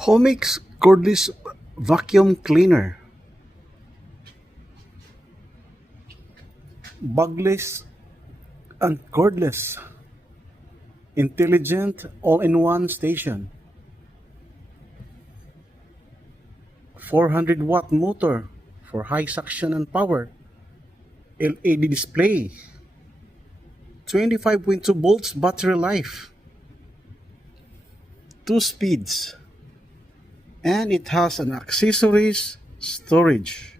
Homix cordless vacuum cleaner, bugless and cordless, intelligent all-in-one station, 400-watt motor for high suction and power, LED display, 25.2 volts battery life, 2 speeds, and it has an accessories storage.